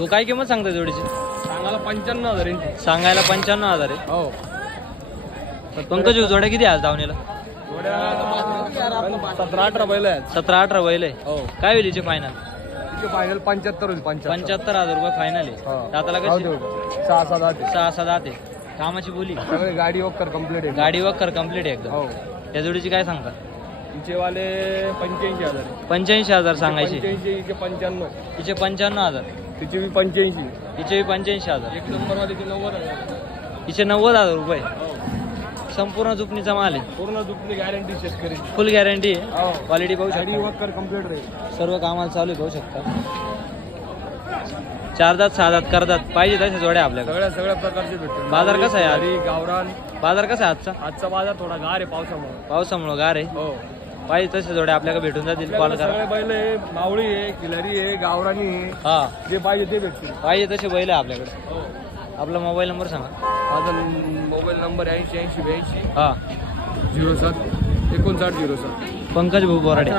तू काय किंमत सांगता जोडीची? सांगायला 95,000 आहे. सांगायला 95,000 आहे. हो. पंकज जोड्या किती आज धावणीला? 17-18 बैल आहेत. 17-18 बैल आहे. हो. काय होईल हिचे फायनल? फायनल 75 होईल. 75,000 रुपये फायनल आहे. दाताला कशी? 6-7 आहे. कामाची बोली सगळे गाडी वक्कर कम्प्लीट आहे. गाडी वक्कर कम्प्लीट आहे एकदम. हो. त्या जोडीची काय सांगता? तिचे वाले 85,000. 85,000 सांगायची. 85, तिचे 95,000. तिचे 85. तिचे 85,000. एक नंबर वाले 90,000. तिचे 90,000 रुपये. संपूर्ण जुपणीचा माल आहे. पूर्ण दुपणी गॅरंटी शेतकरी. फुल गॅरंटी आहे. क्वालिटी पाहू गाडी शकता. वक्कर कम्प्लीट राहील. सर्व कामाला चालू आहे, पाहू शकता. 4 दात 6 दात करतात पाहिजे तशा जोड्या आपल्याकडे. सगळ्या प्रकारचे भेटतात. बाजार कसा आहे आज? गावरान बाजार कसा आहे आजचा? आजचा बाजार थोडा गार आहे पावसामुळे. पावसामुळे गार आहे. हो. पाहिजे तशा जोड्या आपल्याकडे भेटून जातील. कॉल करा. सगळे बैल आहे, मावळी आहे, किलरी आहे, गावरानी आहे. हा, जे पाहिजे ते भेटतील. पाहिजे तसे बैल आहे आपल्याकडे. हो. आपला मोबाईल नंबर सांगा. माझा मोबाईल नंबर 80 हा, 07 59 07. पंकज भाऊ बोराडे.